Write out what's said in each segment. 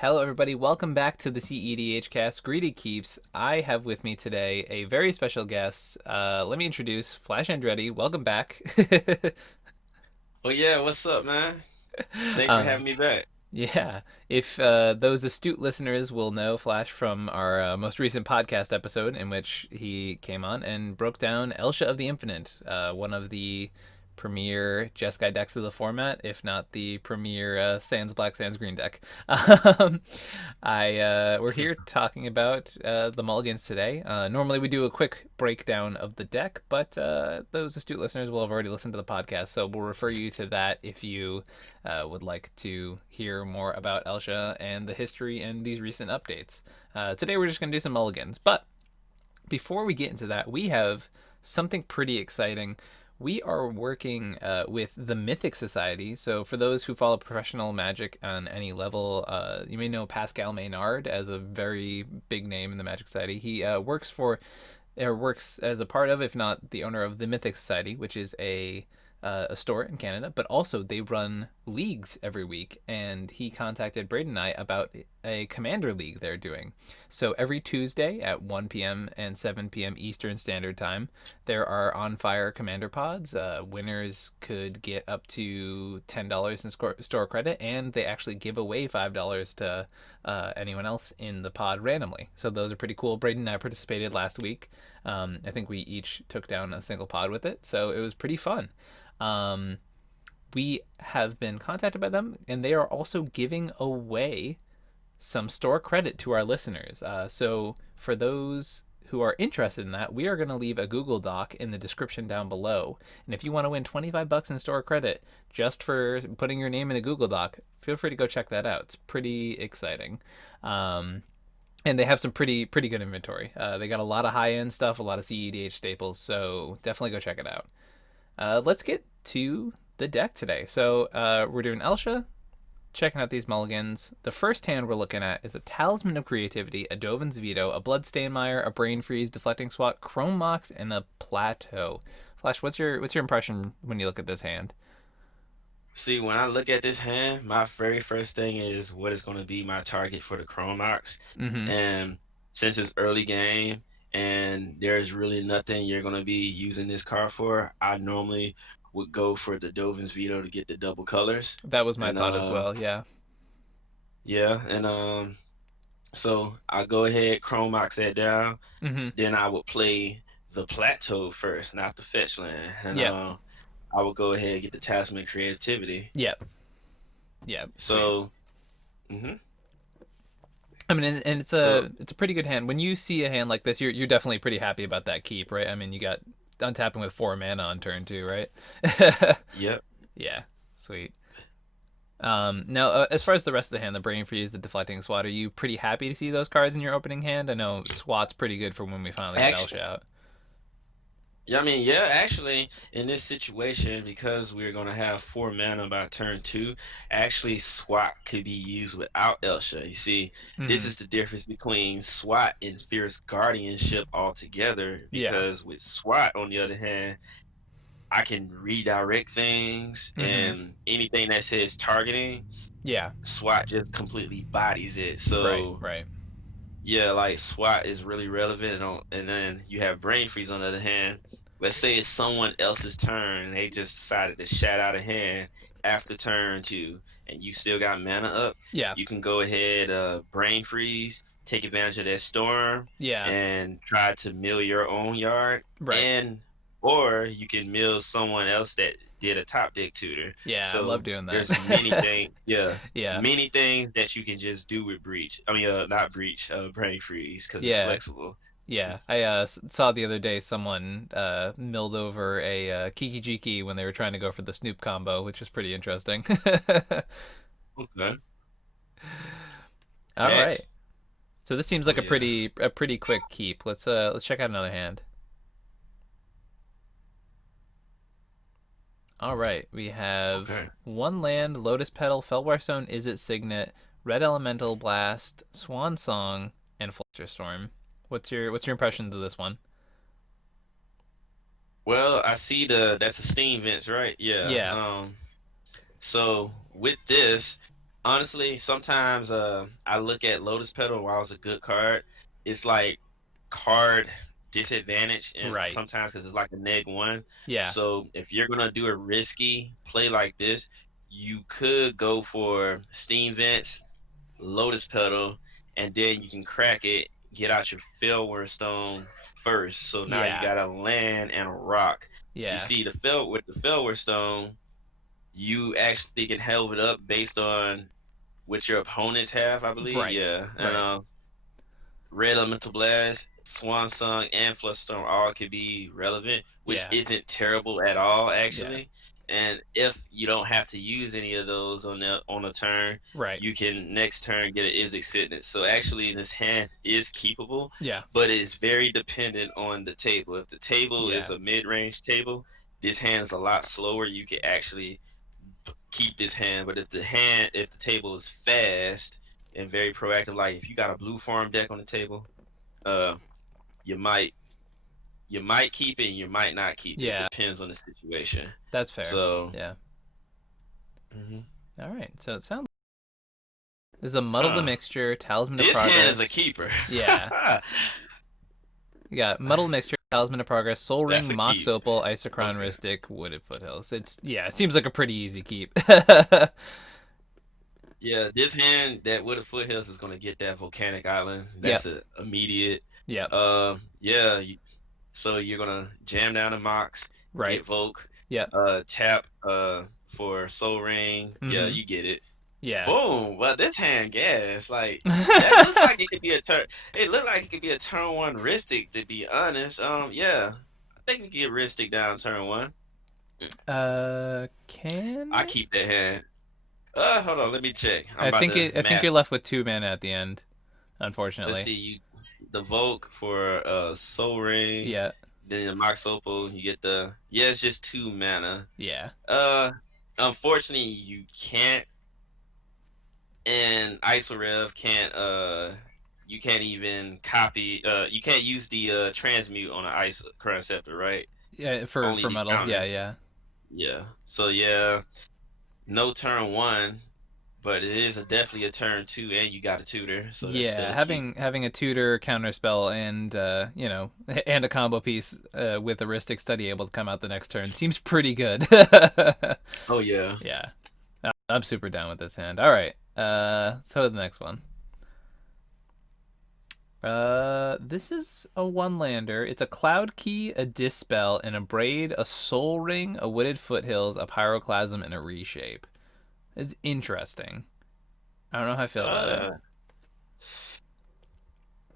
Hello, everybody. Welcome back to the cEDH cast. Greedy Keeps. I have with me today a very special guest. Let me introduce Flash Andretti. Welcome back. Oh yeah, what's up, man? Thanks for um, having me back. yeah, if those astute listeners will know Flash from our most recent podcast episode, in which he came on and broke down Elsha of the Infinite, one of the premier Jeskai decks of the format, if not the premier Sans Black Sans Green deck. Um, we're here talking about the mulligans today. Normally we do a quick breakdown of the deck, but those astute listeners will have already listened to the podcast, so we'll refer you to that if you would like to hear more about Elsha and the history and these recent updates. Today we're just going to do some mulligans, but before we get into that, we have something pretty exciting. We are working with the Mythic Society. So, for those who follow professional Magic on any level, you may know Pascal Maynard as a very big name in the Magic Society. He works as a part of, if not the owner of, the Mythic Society, which is a store in Canada, but also they run leagues every week. And he contacted Braden and I about a Commander League they're doing. So every Tuesday at 1 p.m. and 7 p.m. Eastern Standard Time, there are on fire Commander pods. Winners could get up to $10 in store credit, and they actually give away $5 to anyone else in the pod randomly. So those are pretty cool. Braden and I participated last week. I think we each took down a single pod with it, so it was pretty fun. Um, we have been contacted by them, and they are also giving away some store credit to our listeners. So for those who are interested in that, we are going to leave a Google Doc in the description down below. And if you want to win 25 bucks in store credit just for putting your name in a Google Doc, feel free to go check that out. It's pretty exciting. And they have some pretty good inventory. They got a lot of high end stuff, a lot of cEDH staples, so definitely go check it out. Let's get to the deck today. So we're doing Elsha, checking out these mulligans. The first hand we're looking at is a Talisman of Creativity, a Dovin's Veto, a Bloodstainmire, a Brain Freeze, Deflecting Swat, Chrome Mox, and a Plateau. Flash, what's your impression when you look at this hand? See, when I look at this hand, my very first thing is what is going to be my target for the Chronox. Mm-hmm. And since it's early game and there's really nothing you're going to be using this card for, I normally would go for the Dovin's Veto to get the double colors. That was my And thought as well. Yeah. yeah, and so I go ahead, Chronox that down. Mm-hmm. Then I would play the Plateau first, not the fetch land. And Yep. I would go ahead and get the Tasman Creativity. Yep. Yep. Sweet. So, hmm I mean, and so it's a pretty good hand. When you see a hand like this, you're definitely pretty happy about that keep, right? I mean, you got untapping with 4 mana on turn two, right? yep. Yeah, sweet. Now, as far as the rest of the hand, the Brain Freeze, the Deflecting Swat, are you pretty happy to see those cards in your opening hand? I know Swat's pretty good for when we finally get Actually, Elsha out. yeah, I mean, yeah, actually, in this situation, because we're gonna have 4 mana by turn two, actually SWAT could be used without Elsha. You see, this Mm-hmm. is the difference between SWAT and Fierce Guardianship altogether. Yeah. Because with SWAT, on the other hand, I can redirect things, Mm-hmm. and anything that says targeting, Yeah. SWAT just completely bodies it. Right. So Right. yeah, like SWAT is really relevant, and then you have brain freeze on the other hand. Let's say it's someone else's turn and they just decided to shout out a hand after turn two, and you still got mana up. Yeah. You can go ahead, brain freeze, take advantage of that storm, Yeah. and try to mill your own yard, Right. and or you can mill someone else that did a top deck tutor. Yeah. I love So doing there's many that. things, yeah, Yeah. many things that you can just do with breach. I mean, not breach, brain freeze, because it's Yeah. flexible. Yeah, I saw the other day someone milled over a Kiki Jiki when they were trying to go for the Snoop combo, which is pretty interesting. Okay. All right, Facts. so this seems Oh like yeah. a pretty quick keep. Let's check out another hand. All right, we have Okay. one land, Lotus Petal, Felwar Stone, Is It Signet, Red Elemental Blast, Swan Song, and Fluster Storm. What's your impressions of this one? Well, I see that's a steam vents, right? Yeah. Yeah. So with this, honestly, sometimes I look at Lotus Petal while it's a good card. It's like card disadvantage, and Right. sometimes because it's like a neg 1. Yeah. So if you're gonna do a risky play like this, you could go for Steam Vents, Lotus Petal, and then you can crack it, get out your Fellwar Stone first. So now you Yeah. got a land and a rock. You Yeah. see the Fell with the Fellwar Stone, you actually can help it up based on what your opponents have, I believe. Right. Yeah, and Right. Red Elemental Blast, Swan Song, and Flusterstorm all could be relevant, which Yeah. isn't terrible at all Yeah. actually. And if you don't have to use any of those on the turn, Right. you can next turn get an Izzet Sentence. So actually, this hand is keepable, Yeah. but it's very dependent on the table. If the table is Yeah. a mid-range table, this hand's a lot slower. You can actually keep this hand. But if the table is fast and very proactive, like if you got a blue farm deck on the table, uh, you might you might keep it, and you might not keep it. Yeah. Depends on the situation. That's fair. So, Yeah. mhm. All right. So it sounds. This is a Muddle the uh, Mixture, Talisman of this hand is a Progress. keeper. Yeah. You got Muddle the Mixture, Talisman of Progress, Soul That's Ring, a Mox keep. Opal, Isocron, Okay. Rhystic, Wooded Foothills. It's yeah, it seems like a pretty easy keep. Yeah, this hand that with the foothills is gonna get that volcanic island. Yep. That's a immediate. Yep. Yeah. So you're gonna jam down the Mox, Right. get Volk, Yep. tap for Soul Ring. Yeah, Mm-hmm. you get it. Yeah. Boom. Well, this hand gas like that looks like it could be a turn. It looked like it could be a turn 1 Ristic, to be honest. Yeah, I think we can get Ristic down turn 1. I Can keep that hand. Hold on, let me check. I'm I about think to it? I think math. you're left with 2 mana at the end, Let's unfortunately. see. You the Volk for Soul Ring, Yeah. then the Mox Opal. You get the it's just 2 mana. Yeah. Uh, unfortunately, you can't, and Isorev can't you can't even copy you can't use the transmute on an ice current scepter, right? Yeah. For Only for the Muddle. Yeah. counters. Yeah. Yeah. So yeah, no turn 1, but it is definitely a turn 2, and you got a tutor, so that's Yeah, still a keep. having a tutor counterspell and and a combo piece with a Rhystic Study able to come out the next turn seems pretty good. Oh yeah. Yeah, I'm super down with this hand. All right, so the next one. This is a one lander. It's a Cloud Key, a Dispel, and a Braid, a Soul Ring, a Wooded Foothills, a Pyroclasm, and a Reshape. It's interesting. I don't know how I feel about it. Uh,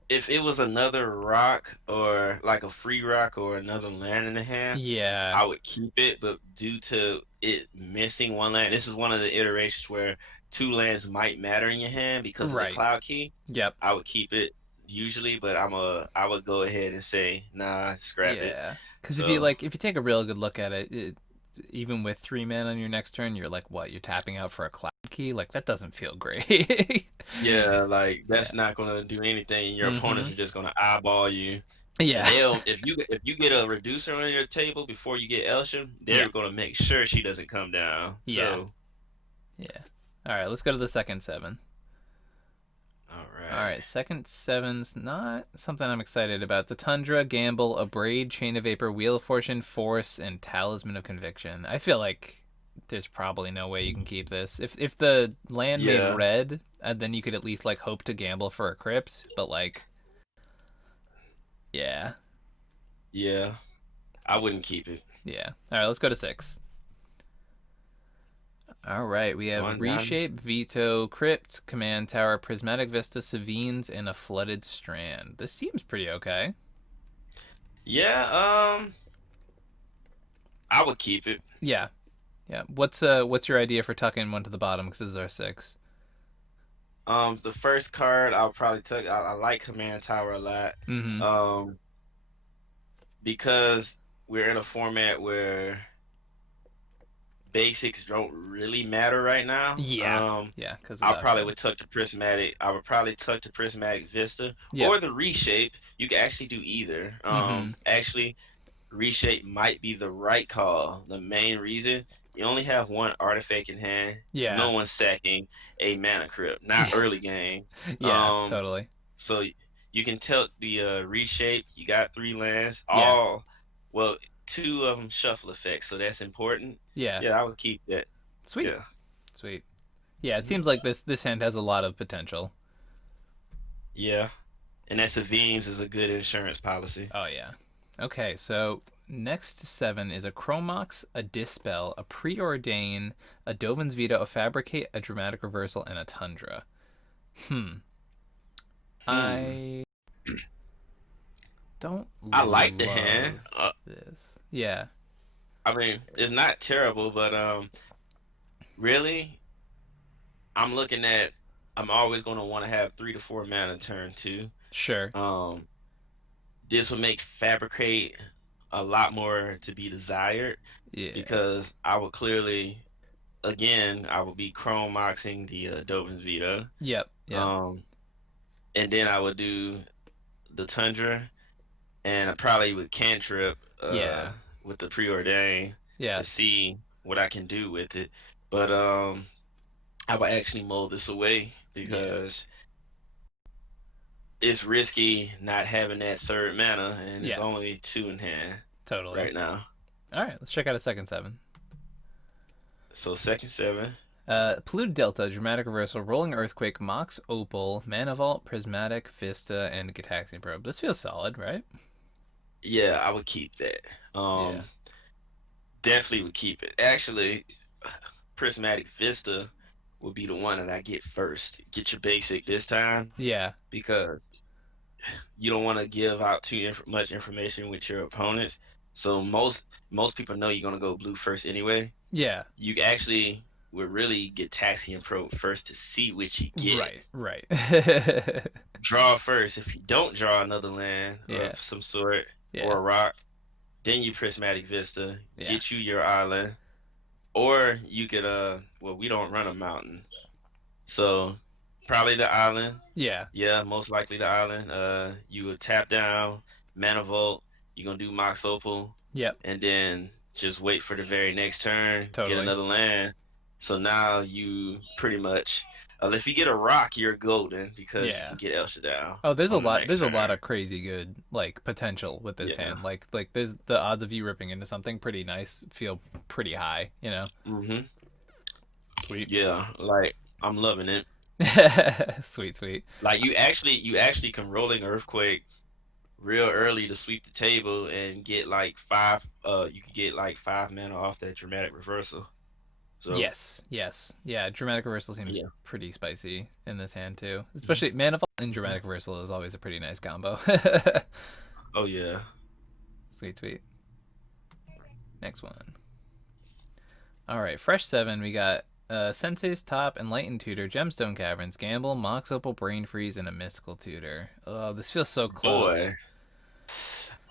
if it was another rock or like a free rock or another land in the hand, Yeah, I would keep it. But due to it missing one land, this is one of the iterations where 2 lands might matter in your hand because of the right. cloud key. Yep. I would keep it usually, but I would go ahead and say nah, scrap it. Yeah, because So if you take a real good look at it, even with 3 mana on your next turn, you're like, what? You're tapping out for a cloud key? Like that doesn't feel great. yeah, like Yeah. that's not gonna do anything. Your opponents Mm-hmm. are just gonna eyeball you. And Yeah. they'll if you get a reducer on your table before you get Elsha, Yeah. they're gonna make sure she doesn't come down. Yeah. So, Yeah. All right, let's go to the second seven. all All right. right, second seven's not something I'm excited about. The Tundra, Gamble, a Braid, Chain of Vapor, Wheel of Fortune, Force, and Talisman of Conviction. I feel like there's probably no way you can keep this. If the land made Yeah, red, then you could at least like hope to gamble for a crypt. But like, yeah, yeah. I wouldn't keep it. yeah. All right, let's go to six. All right, we have Going down. Reshape, Veto, Crypt, Command Tower, Prismatic Vista, Savines, and a Flooded Strand. This seems pretty okay. Yeah, I would keep it. Yeah, yeah. What's your idea for tucking one to the bottom? Because this is our six. The first card I'll probably take. I like Command Tower a lot. Mm-hmm. Um, because we're in a format where basics don't really matter right now. Yeah, yeah. Because of I probably Dockside. would tuck the prismatic. I would probably tuck the prismatic vista Yep. or the reshape. You can actually do either. Mm-hmm. Actually, reshape might be the right call. The main reason You only have one artifact in hand. Yeah. No one's sacking a mana crypt, not early game. Yeah, Um, totally. so you can tilt the reshape. You got three lands. Yeah. All well, two of them shuffle effects, so that's important. Yeah. Yeah, I would keep that. Sweet. Yeah. Sweet. Yeah, it Mhm. seems like this hand has a lot of potential. Yeah, and that Savines is a good insurance policy. Oh yeah. Okay, so next 7 is a Chromox, a Dispel, a Preordain, a Dovin's Veto, a Fabricate, a Dramatic Reversal, and a Tundra. Hmm. Hmm. I don't I like the hand. love this. Yeah. I mean, it's not terrible, but really, I'm looking at. I'm always going to want to have 3 to 4 mana turn two. Sure. Um, this would make Fabricate a lot more to be desired Yeah. because I would clearly, again, I would be Chrome Moxing the Dovin's Veto. Yep. Yep. Um, and then I would do the Tundra, and I probably would cantrip Yeah. with the Preordain Yeah. to see what I can do with it. But I would actually mold this away Yeah. because it's risky not having that third mana, and it's Yeah. only two in hand Totally. right now. All right, let's check out a second 7. So second seven, Polluted Delta, Dramatic Reversal, Rolling Earthquake, Mox Opal, Mana Vault, Prismatic, Vista, and Gataxian Probe. This feels solid, right? yeah, I would keep that. Yeah. Definitely would keep it. Actually, Prismatic Vista would be the one that I get first. Get your basic this time Yeah. because you don't want to give out much information with your opponents. So most people know you're gonna go blue first anyway. Yeah. You actually would really get Taxi and Probe first to see what you get. Right. Right. Draw first. If you don't draw another land Yeah. of some sort or Yeah. a rock, then you Prismatic Vista, Yeah. get you your island, or you could well we don't run a mountain, so probably the island. Yeah. Yeah, most likely the island. You would tap down, mana vault. You're gonna do Mox Opal, Yep. and then just wait for the very next turn, get Totally. another land. So now you pretty much, if you get a rock, you're golden because you Yeah. can get Elsha down Oh, there's a on the lot. next There's a lot turn. of crazy good like potential with this Yeah. hand. Like there's the odds of you ripping into something pretty nice feel pretty high. You know. Mhm. Sweet. Yeah. Like I'm loving it. Sweet. Sweet. Like you actually can rolling earthquake real early to sweep the table and get like five. You could get like 5 mana off that dramatic reversal. So Yes, yes, yeah. Dramatic reversal seems yeah. pretty spicy in this hand too. Mhm. Especially mana vault and dramatic reversal is always a pretty nice combo. Oh yeah. Sweet, sweet. Next one. All right, fresh 7. We got Sensei's Top, Enlightened Tutor, Gemstone Caverns, Gamble, Mox Opal, Brain Freeze, and a Mystical Tutor. Oh, this feels so close. Boy.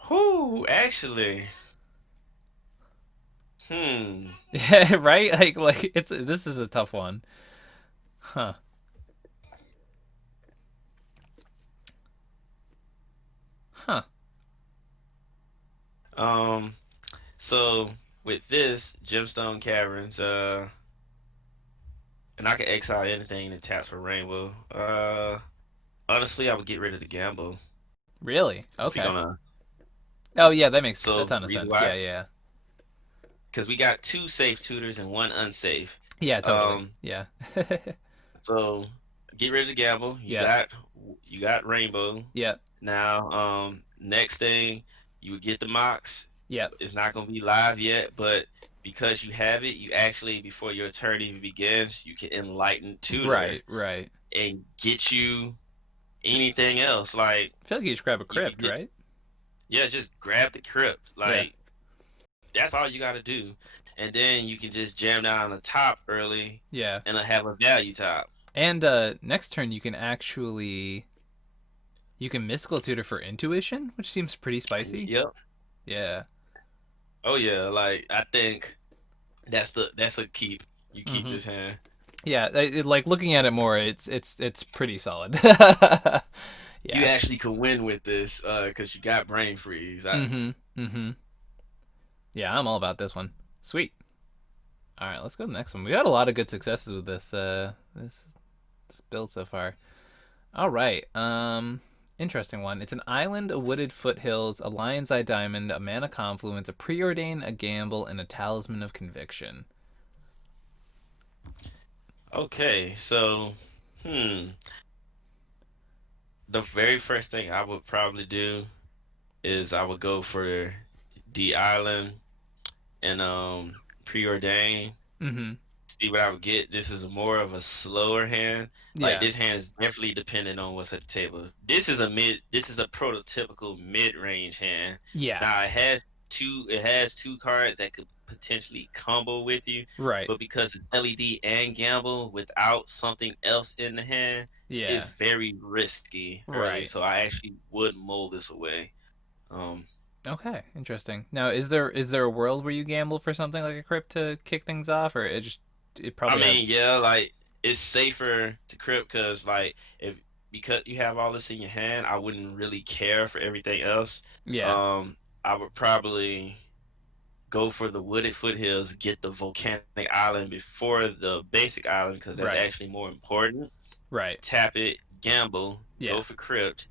Who actually? Hmm. Yeah, right. Like it's this is a tough one, huh? Huh? Um. So with this gemstone caverns, and I can exile anything that taps for rainbow. Honestly, I would get rid of the gamble Really? if you're Okay. gonna. Oh yeah, that makes a So ton of reason sense. why? Yeah, yeah, Because we got two safe tutors and one unsafe. yeah. Totally. Um. Yeah. So get rid of the gamble. You Yep. got you got rainbow. Yep. Now, next thing you would get the mox. Yep. It's not gonna be live yet, but because you have it, you actually before your turn even begins, you can enlighten tutor Right. Right. and get you anything else. Like I feel like you just grab a you could crypt, get right? yeah, just grab the crypt. Yeah. Like that's all you gotta do. And then you can just jam down the top early Yeah. and have a value top. And next turn you can actually you can mystical tutor for intuition, which seems pretty spicy. Yep. Yeah. Oh yeah, like I think that's a keep. You keep Hmm. this hand. Yeah. Like looking at it more, it's pretty solid. You Yeah. actually can win with this, because you got brain freeze. Mm-hmm. Mm-hmm. Yeah, I'm all about this one. Sweet. All right, let's go to the next one. We had a lot of good successes with this build so far. All right. Interesting one. It's an island, a wooded foothills, a lion's eye diamond, a mana confluence, a preordain, a gamble, and a talisman of conviction. Okay, so the very first thing I would probably do is I would go for the island and preordain. Mm-hmm. See what I would get. This is more of a slower hand. Like Yeah. this hand is definitely dependent on what's at the table. This is a prototypical mid-range hand. Yeah. Now it has two cards that could potentially combo with you, Right. but because it's LED and gamble without something else in the hand is Yeah. very risky early. Right. So I actually would mold this away. Um Okay. Interesting. Now, is there a world where you gamble for something like a crypt to kick things off, or it I probably mean, has? yeah, like it's safer to crypt because like if because you have all this in your hand, I wouldn't really care for everything else. Yeah. Um, I would probably go for the wooded foothills, get the volcanic island before the basic island because that's Right. actually more important. Right. Tap it, gamble, go Yeah. for crypt,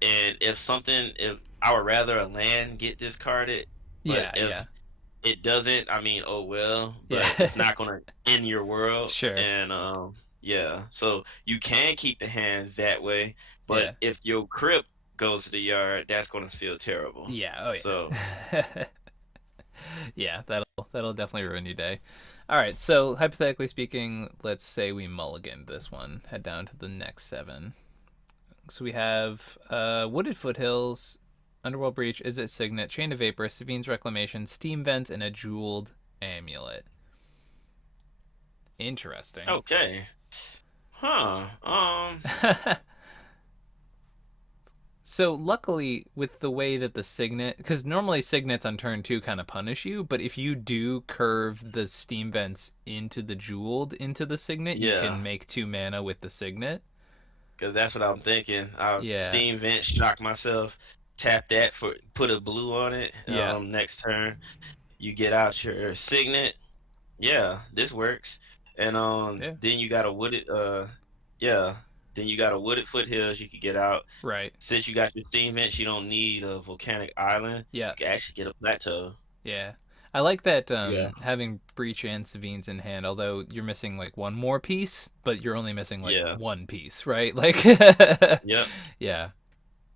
and if I would rather a land get discarded, but Yeah. if Yeah. it doesn't, I mean, oh well, but Yeah. it's not gonna end your world. Sure. And yeah. So you can keep the hand that way, but Yeah. if your crypt goes to the yard, that's gonna feel terrible. Yeah. Oh So yeah. Yeah. That'll definitely ruin your day. All right. So hypothetically speaking, let's say we mulligan this one. Head down to the next seven. So we have Wooded Foothills, Underworld Breach, Is It Signet, Chain of Vapor, Savine's Reclamation, Steam Vent, and a Jeweled Amulet. Interesting. okay. Huh. So luckily, with the way that the Signet, because normally Signets on turn two kind of punish you, but if you do curve the Steam Vents into the Jeweled into the Signet, you Yeah. can make 2 mana with the Signet. Because that's what I'm thinking. I'll Yeah, steam vent, shock myself, tap that for put a blue on it. yeah, Next turn you get out your signet. Yeah, this works. And yeah, then you got a wooded yeah, then you got a wooded foothills you could get out. right. Since you got your steam vents, you don't need a volcanic island. Yeah, You can actually get a plateau. yeah. I like that Yeah. having Breach and Savine's in hand, although you're missing like one more piece, but you're only missing like Yeah. one piece, right? Like, Yep. yeah,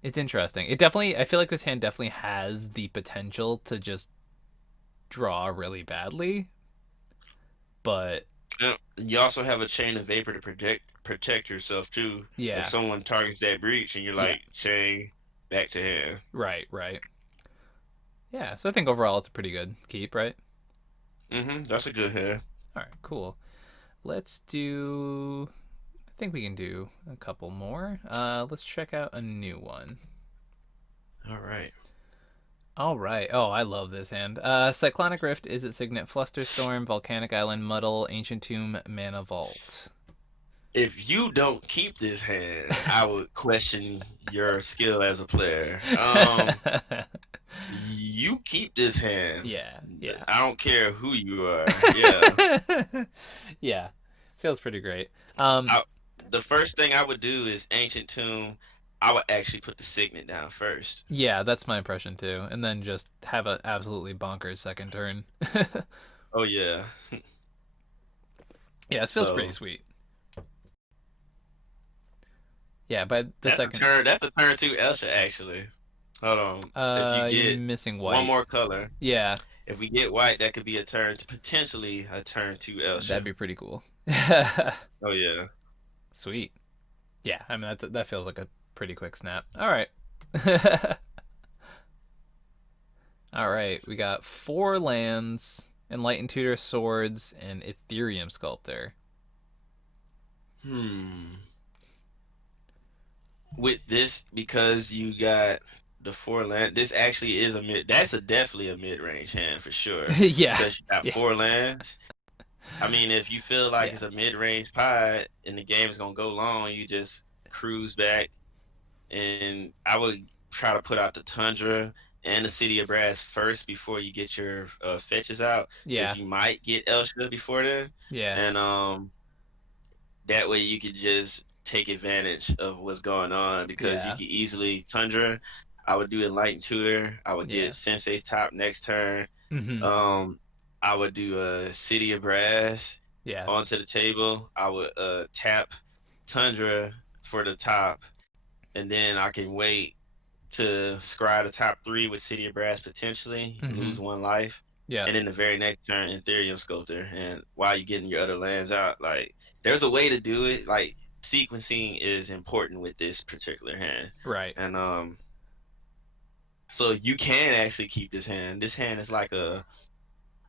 it's interesting. It definitely, I feel like this hand definitely has the potential to just draw really badly, but Yep. You also have a chain of vapor to protect yourself too. If yeah, someone targets that breach and you're yeah, like chain back to hand. right, right. Yeah, so I think overall it's a pretty good keep, right? That's a good hand. All right, cool. Let's do. I think we can do a couple more. Let's check out a new one. All right. All right. Oh, I love this hand. Cyclonic Rift, Is It Signet, Flusterstorm, Volcanic Island, Muddle, Ancient Tomb, Mana Vault. If you don't keep this hand, I would question your skill as a player. You keep this hand. Yeah, yeah. I don't care who you are. Yeah. Yeah, feels pretty great. I, the first thing I would do is Ancient Tomb. I would actually put the Signet down first. Yeah, that's my impression too. And then just have an absolutely bonkers second turn. Oh yeah. Yeah, it feels pretty So sweet. Yeah, by the second, That's a turn two Elsha actually. Hold on. If you you're get missing one white. more color, Yeah, if we get white, that could be a turn to potentially a turn two that'd Elsha. be pretty cool. Oh yeah. Sweet. Yeah, I mean that feels like a pretty quick snap. All right. All right, we got 4 lands, Enlightened Tutor Swords, and Ethereum Sculptor. Hmm. With this, because you got the four land, this actually is a mid. That's a definitely a mid range hand for sure. Yeah, Because you got yeah, 4 lands. I mean, if you feel like yeah, it's a mid range pod and the game's gonna go long, you just cruise back. And I would try to put out the Tundra. and the City of Brass first before you get your fetches out, because Yeah. you might get Elsha before then, Yeah. and that way you could just take advantage of what's going on because you Yeah. could easily Tundra. I would do Enlightened Tutor. I would Yeah. get Sensei's Top next turn. Mhm. Um, I would do a City of Brass Yeah. onto the table. I would tap Tundra for the top, and then I can wait to scry the top three with City of Brass potentially, lose Mhm. one life, Yeah. and then the very next turn Ethereum Sculptor. And while you're getting your other lands out, like there's a way to do it. Like sequencing is important with this particular hand, Right. and so you can actually keep this hand. This hand is like a,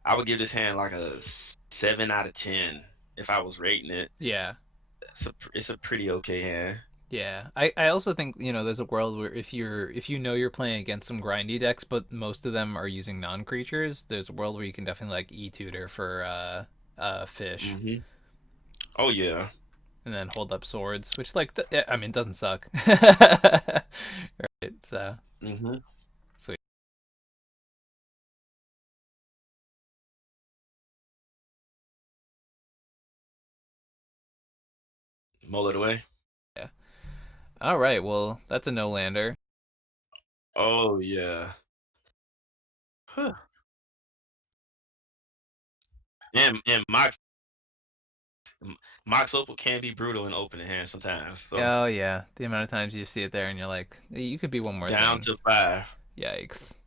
I would give this hand like a 7 out of 10 if I was rating it. Yeah. It's a pretty okay hand. Yeah. I also think, there's a world where if you know you're playing against some grindy decks, but most of them are using non creatures, there's a world where you can definitely like tutor for fish Hmm. Oh yeah. and then hold up swords, which like I mean doesn't suck. Right. So Hmm. sweet. Mull it away. Yeah. All right. Well, that's a no lander. Oh yeah. And Mox Opal can be brutal in opening hand sometimes. So Oh yeah, the amount of times you see it there and you're like, you could be one more down thing. to 5. Yikes.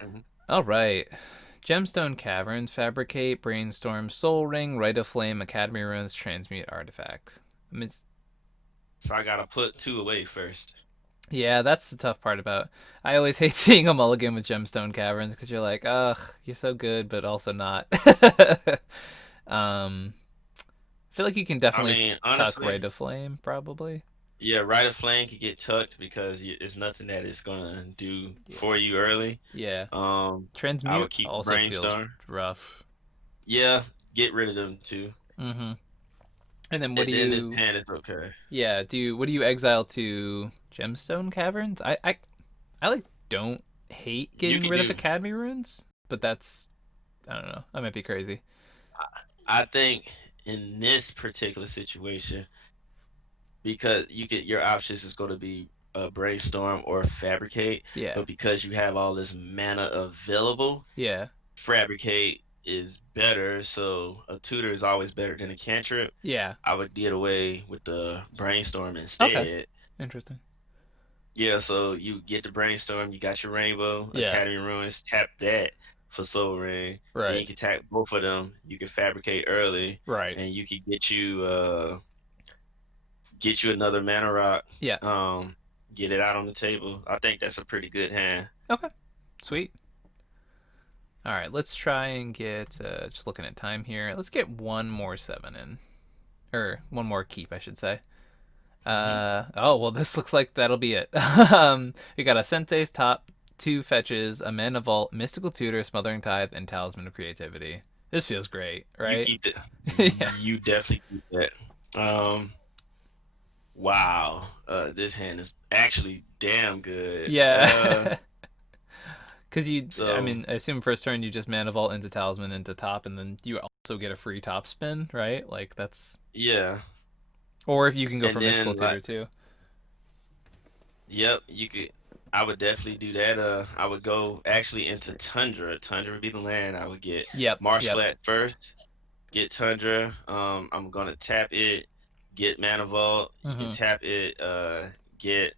Hmm. All right. Gemstone Caverns, Fabricate, Brainstorm, Soul Ring, Rite of Flame, Academy Ruins, Transmute Artifact. I mean, So I gotta put 2 away first. yeah, that's the tough part about. I always hate seeing a mulligan with Gemstone Caverns because you're like, ugh, you're so good, but also not. um, I feel like you can I definitely mean, tuck honestly, Rite of Flame, probably. yeah, right of flank can get tucked because it's nothing that it's gonna do Yeah. for you early. Yeah. I Transmute would keep the also feels brainstorm. rough. Yeah, get rid of them too. Mm-hmm. And then what And do then this you? hand is okay. Yeah, what do you exile to Gemstone Caverns? I like don't hate You getting could rid of do. Academy runes, but that's I don't know. I might be crazy. I think in this particular situation, because your options is going to be brainstorm or fabricate, Yeah. but because you have all this mana available, Yeah. fabricate is better. So a tutor is always better than a cantrip. Yeah. I would get away with the brainstorm Okay. instead. Interesting. Yeah, so you get the brainstorm, you got your rainbow, Yeah. Academy Ruins, tap that for Soul Ring. Then Right. you can tap both of them. You can fabricate early, Right. and you can get you another mana rock. Yeah. Um, get it out on the table. I think that's a pretty good hand. Okay. Sweet. All right, let's try and get just looking at time here. Let's get one more 7 in. Or one more keep, I should say. Hmm. Oh well, this looks like that'll be it. We got a Sensei's Top, 2 fetches, a Mana Vault, Mystical Tutor, Smothering Tithe, and Talisman of Creativity. This feels great, You right? keep it. Yeah. You definitely keep that. Wow. This hand is actually damn good. Yeah. Because I So mean, I assume first turn you just Mana Vault into Talisman into top, and then you also get a free top spin, right? Like that's. yeah, Or if you can go and for Mystical then like, Tutor too. yep, you could. I would definitely do that. I would go actually into Tundra. Tundra would be the land I would get. Yep. Marsh Yep. Flat first. Get Tundra. I'm gonna tap it. Get Mana Vault. You can Mm-hmm. tap it. Get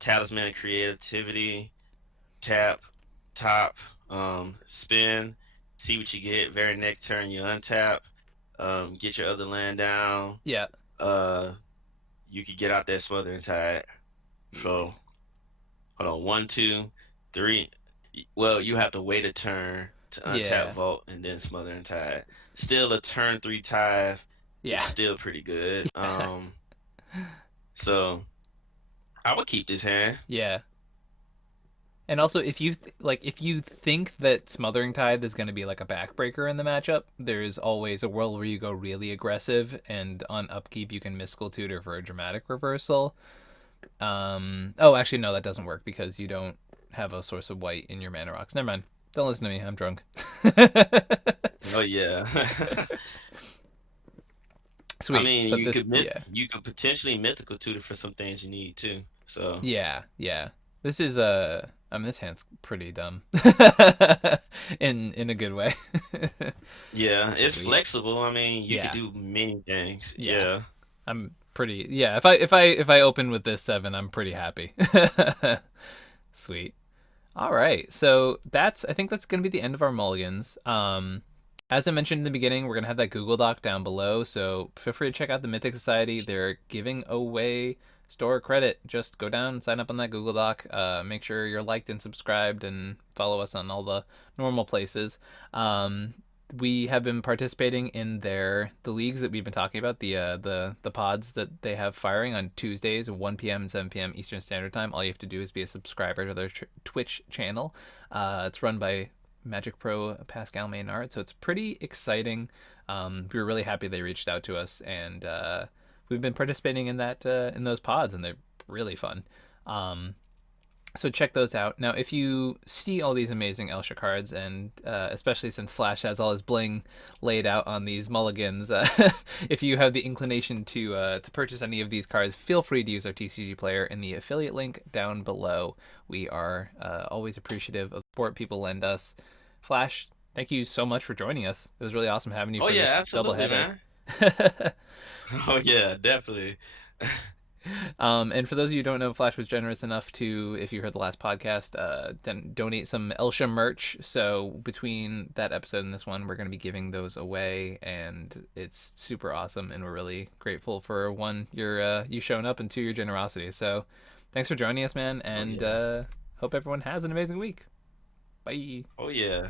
Talisman of Creativity. Tap. Top. Spin. See what you get. Very next turn you untap. Get your other land down. Yeah. Uh, you could get out that Smothering Tide. So hold on, 1, 2, 3. Well, you have to wait a turn to untap Yeah. Vault and then Smothering Tide. Still a turn 3 Tide is Yeah. still pretty good. Yeah. So I would keep this hand. Yeah. And also, if you if you think that Smothering Tithe is going to be like a backbreaker in the matchup, there's always a world where you go really aggressive, and on upkeep you can Mystical Tutor for a dramatic reversal. Oh, actually, no, that doesn't work because you don't. have a source of white in your mana rocks. Never mind. Don't listen to me. I'm drunk. Oh yeah. I Sweet. mean, But this, yeah. you could potentially mythical tutor for some things you need too. So Yeah, yeah. This is I mean, this hand's pretty dumb, in a good way. yeah, it's Sweet. flexible. I mean, you could Yeah, do many things. yeah. Yeah. I'm pretty. Yeah. If I open with this 7, I'm pretty happy. Sweet. All right. So I think that's gonna be the end of our mulligans. As I mentioned in the beginning, we're gonna have that Google Doc down below, so feel free to check out the Mythic Society. They're giving away store credit. Just go down and sign up on that Google Doc. Make sure you're liked and subscribed, and follow us on all the normal places. We have been participating in the leagues that we've been talking about, the pods that they have firing on Tuesdays at 1 p.m. and 7 p.m. Eastern Standard Time. All you have to do is be a subscriber to their Twitch channel. It's run by Magic Pro Pascal Maynard, so it's pretty exciting. We were really happy they reached out to us, and we've been participating in those pods, and they're really fun. So check those out. Now, if you see all these amazing Elsha cards, and especially since Flash has all his bling laid out on these mulligans, if you have the inclination to purchase any of these cards, feel free to use our TCG player in the affiliate link down below. We are always appreciative of the support people lend us. Flash, thank you so much for joining us. It was really awesome having you Oh for yeah, this absolutely, doubleheader. man. Oh yeah, definitely. And for those of you who don't know, Flash was generous enough to, if you heard the last podcast, donate some Elsha merch. So between that episode and this one, we're going to be giving those away, and it's super awesome. And we're really grateful for one, you showing up, and two, your generosity. So thanks for joining us, man, Oh and yeah. hope everyone has an amazing week. Bye. Oh yeah.